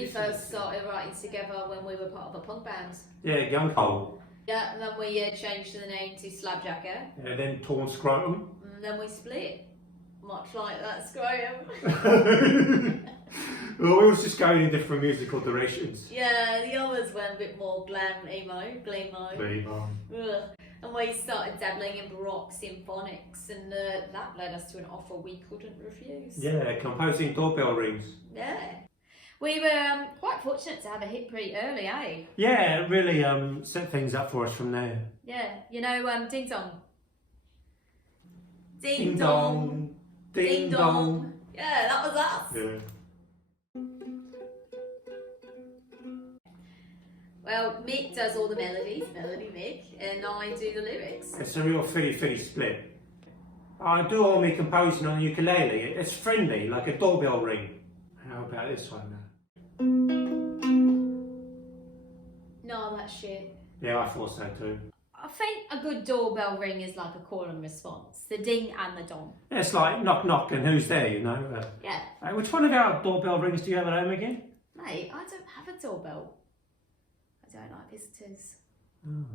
We first started writing together when we were part of a punk band. Yeah, Young Cole. Yeah, and then we changed the name to Slab Jacqui. Yeah, then Torn Scrotum. And then we split. Much like that scrotum. Well, we was just going in different musical directions. Yeah, the others went a bit more glam, glamo. Ugh. And we started dabbling in Baroque symphonics, and that led us to an offer we couldn't refuse. Yeah, composing doorbell rings. Yeah. We were quite fortunate to have a hit pretty early, eh? Yeah, it really set things up for us from there. Yeah, you know, Ding Dong. Ding dong. Ding dong. Yeah, that was us. Yeah. Well, Mick does all the melodies, Melody Mick, and I do the lyrics. It's a real fitty split. I do all my composing on the ukulele. It's friendly, like a doorbell ring. How about this one now? No, that's shit. Yeah, I thought so too. I think a good doorbell ring is like a call and response. The ding and the dong. It's like knock knock and who's there, you know? Yeah. Which one of our doorbell rings do you have at home again? Mate, I don't have a doorbell. I don't like visitors. Oh.